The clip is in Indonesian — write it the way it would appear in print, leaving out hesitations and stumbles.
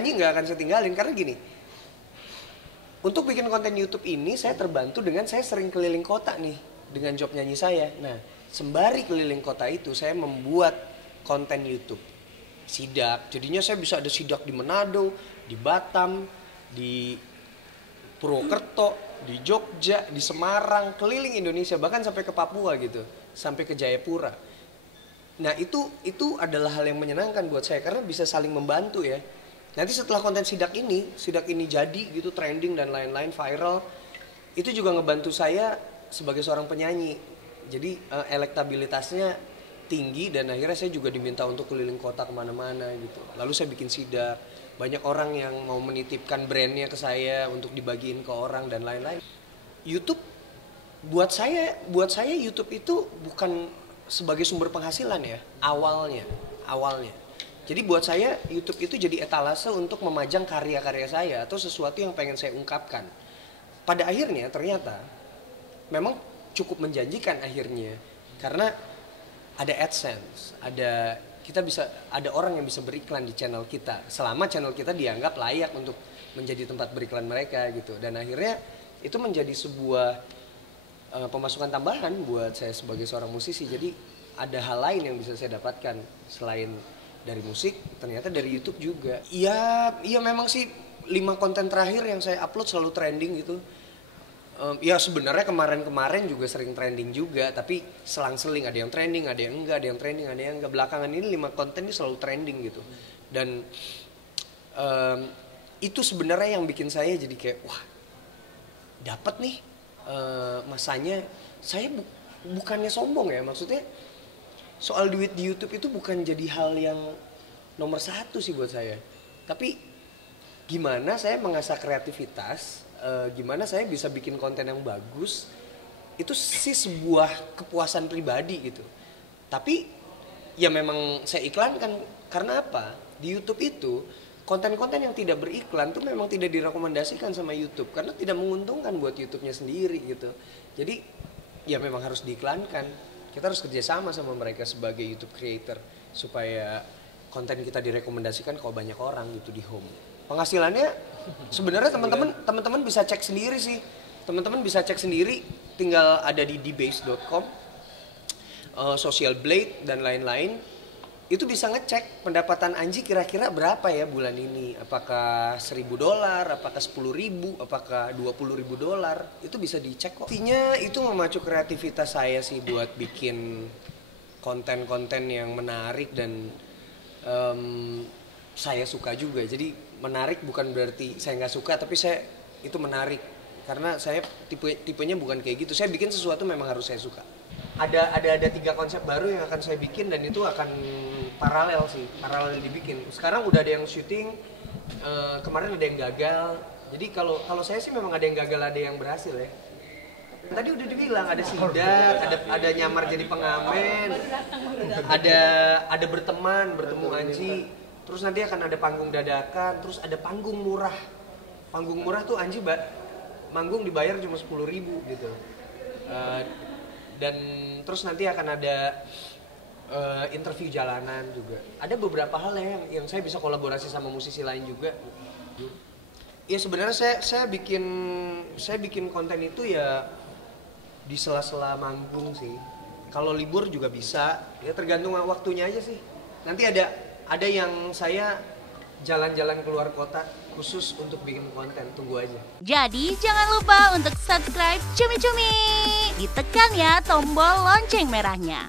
nyanyi nggak akan saya tinggalin karena gini. Untuk bikin konten YouTube ini saya terbantu dengan saya sering keliling kota nih dengan job nyanyi saya. Nah, sembari keliling kota itu saya membuat konten YouTube. Sidak. Jadinya saya bisa ada sidak di Manado, di Batam, di Purwokerto, di Jogja, di Semarang, keliling Indonesia, bahkan sampai ke Papua gitu, sampai ke Jayapura. Nah, itu adalah hal yang menyenangkan buat saya karena bisa saling membantu ya. Nanti setelah konten sidak ini jadi gitu, trending dan lain-lain, viral, itu juga ngebantu saya sebagai seorang penyanyi. Jadi elektabilitasnya tinggi dan akhirnya saya juga diminta untuk keliling kota kemana-mana gitu. Lalu saya bikin sidak, banyak orang yang mau menitipkan brandnya ke saya untuk dibagiin ke orang dan lain-lain. YouTube buat saya YouTube itu bukan sebagai sumber penghasilan ya awalnya. Jadi buat saya YouTube itu jadi etalase untuk memajang karya-karya saya atau sesuatu yang pengen saya ungkapkan. Pada akhirnya ternyata memang cukup menjanjikan akhirnya karena ada AdSense, ada orang yang bisa beriklan di channel kita selama channel kita dianggap layak untuk menjadi tempat beriklan mereka gitu. Dan akhirnya itu menjadi sebuah pemasukan tambahan buat saya sebagai seorang musisi. Jadi ada hal lain yang bisa saya dapatkan selain dari musik, ternyata dari YouTube juga. Iya memang sih 5 konten terakhir yang saya upload selalu trending gitu. Ya sebenarnya kemarin juga sering trending juga, tapi selang-seling ada yang trending, ada yang enggak, ada yang trending, ada yang enggak. Belakangan ini 5 konten ini selalu trending gitu. Dan itu sebenarnya yang bikin saya jadi kayak wah, dapat nih masanya. Saya bukannya sombong ya, maksudnya soal duit di YouTube itu bukan jadi hal yang nomor 1 sih buat saya. Tapi gimana saya mengasah kreativitas, gimana saya bisa bikin konten yang bagus, itu sih sebuah kepuasan pribadi gitu. Tapi ya memang saya iklankan karena apa? Di YouTube itu konten-konten yang tidak beriklan tuh memang tidak direkomendasikan sama YouTube karena tidak menguntungkan buat YouTube-nya sendiri gitu. Jadi ya memang harus diiklankan. Kita harus kerjasama sama mereka sebagai YouTube creator supaya konten kita direkomendasikan ke banyak orang gitu di home. Penghasilannya sebenarnya teman-teman bisa cek sendiri sih. Teman-teman bisa cek sendiri, tinggal ada di dbase.com, Social Blade dan lain-lain. Itu bisa ngecek pendapatan Anji kira-kira berapa ya bulan ini. Apakah $1.000, apakah $10.000, apakah $20.000. Itu bisa dicek kok. Intinya itu memacu kreativitas saya sih buat bikin konten-konten yang menarik dan saya suka juga. Jadi menarik bukan berarti saya nggak suka, tapi saya itu menarik. Karena saya tipenya bukan kayak gitu. Saya bikin sesuatu memang harus saya suka. Ada 3 konsep baru yang akan saya bikin dan itu akan paralel dibikin. Sekarang udah ada yang syuting, kemarin ada yang gagal. Jadi kalau saya sih memang ada yang gagal, ada yang berhasil ya. Tadi udah dibilang ada sidak, ada nyamar jadi pengamen, ada bertemu Anji. Terus nanti akan ada panggung dadakan, terus ada panggung murah. Panggung murah tuh Anji manggung dibayar cuma 10.000 gitu. Dan terus nanti akan ada interview jalanan juga. Ada beberapa hal yang saya bisa kolaborasi sama musisi lain juga. Ya sebenarnya saya bikin konten itu ya di sela-sela manggung sih. Kalau libur juga bisa, ya tergantung waktunya aja sih. Nanti ada yang saya jalan-jalan keluar kota khusus untuk bikin konten, tunggu aja. Jadi jangan lupa untuk subscribe Cumi Cumi. Ditekan ya tombol lonceng merahnya.